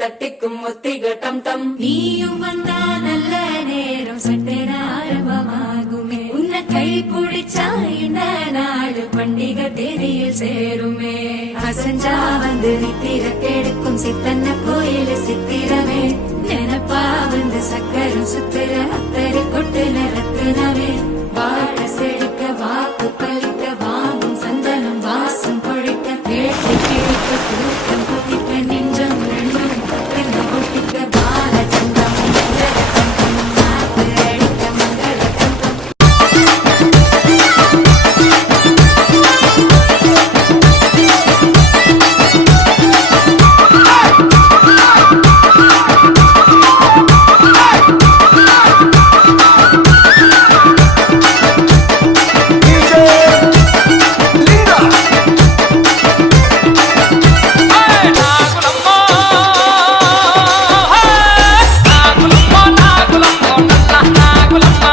தட்டிக்கும் ஒத்திக டம் டம் நீயும் வந்தா நல்ல நேரம் சட்டென ஆரம்பமாகுமே உன்னை கை பிடிச்சா இந்த நாடு பண்டிகை தேதியில் சேருமே அசஞ்சா வந்து நித்திர கெடுக்கும் சித்தன்ன கோயில் சித்திரமே நினப்பா வந்து சக்கரம் சுத்துற அத்தரு கொட்டு நிறத்துனவே வாழ செழிக்க வாக்கு பலிக்க வாங்கும் சந்தனம் வாசம் பொழிக்க வேட்டை கிழிக்க கூட்டம் குதிக்க நெஞ்சம் ரெண்டும் பத்தின ஒட்டிக்க பால சந்தம் மாத்து அடிக்க மங்கள சந்தம் నాగులమ్మ